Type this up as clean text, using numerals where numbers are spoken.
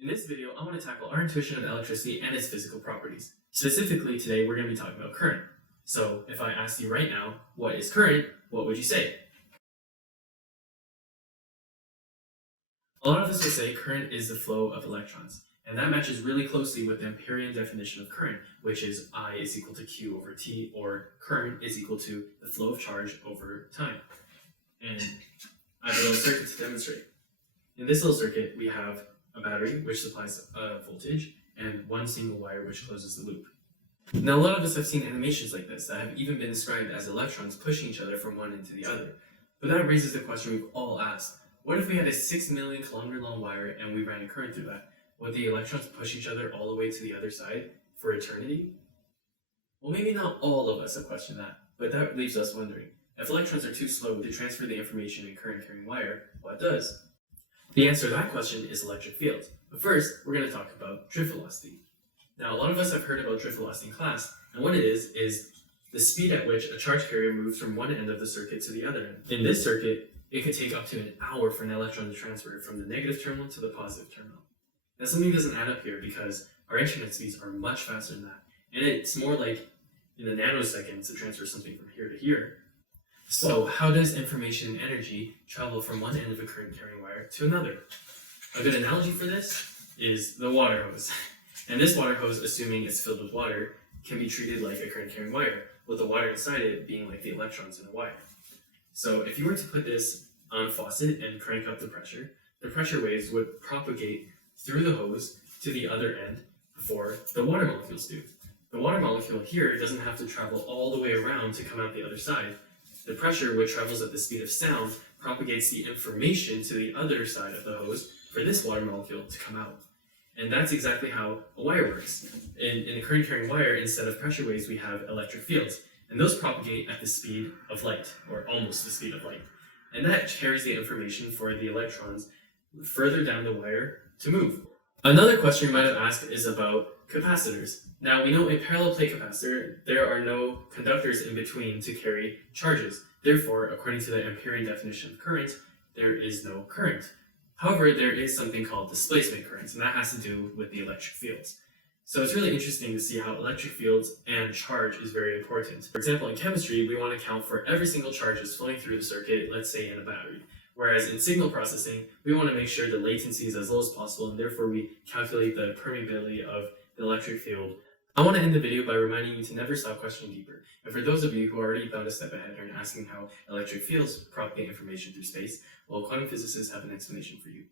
In this video, I want to tackle our intuition of electricity and its physical properties. Specifically, today we're going to be talking about current. So, if I asked you right now, what is current, what would you say? A lot of us will say current is the flow of electrons, and that matches really closely with the Amperian definition of current, which is I is equal to Q over T, or current is equal to the flow of charge over time. And I have a little circuit to demonstrate. In this little circuit, we have a battery which supplies voltage, and one single wire which closes the loop. Now, a lot of us have seen animations like this that have even been described as electrons pushing each other from one end to the other. But that raises the question we've all asked. What if we had a 6 million kilometer long wire and we ran a current through that? Would the electrons push each other all the way to the other side for eternity? Well, maybe not all of us have questioned that, but that leaves us wondering, if electrons are too slow to transfer the information in current-carrying wire, what does? The answer to that question is electric fields. But first, we're going to talk about drift velocity. Now, a lot of us have heard about drift velocity in class, and what it is the speed at which a charge carrier moves from one end of the circuit to the other end. In this circuit, it could take up to an hour for an electron to transfer from the negative terminal to the positive terminal. Now, something doesn't add up here because our internet speeds are much faster than that, and it's more like in the nanoseconds to transfer something from here to here. So, how does information and energy travel from one end of a current-carrying wire to another? A good analogy for this is the water hose. And this water hose, assuming it's filled with water, can be treated like a current-carrying wire, with the water inside it being like the electrons in a wire. So, if you were to put this on a faucet and crank up the pressure waves would propagate through the hose to the other end before the water molecules do. The water molecule here doesn't have to travel all the way around to come out the other side. The pressure, which travels at the speed of sound, propagates the information to the other side of the hose for this water molecule to come out. And that's exactly how a wire works. In a current-carrying wire, instead of pressure waves, we have electric fields. And those propagate at the speed of light, or almost the speed of light. And that carries the information for the electrons further down the wire to move. Another question you might have asked is about capacitors. Now, we know in parallel plate capacitor, there are no conductors in between to carry charges. Therefore, according to the Amperian definition of current, there is no current. However, there is something called displacement currents, and that has to do with the electric fields. So it's really interesting to see how electric fields and charge is very important. For example, in chemistry, we want to count for every single charge that's flowing through the circuit, let's say in a battery. Whereas in signal processing, we want to make sure the latency is as low as possible, and therefore we calculate the permeability of the electric field. I want to end the video by reminding you to never stop questioning deeper. And for those of you who already found a step ahead and are asking how electric fields propagate information through space, well, quantum physicists have an explanation for you.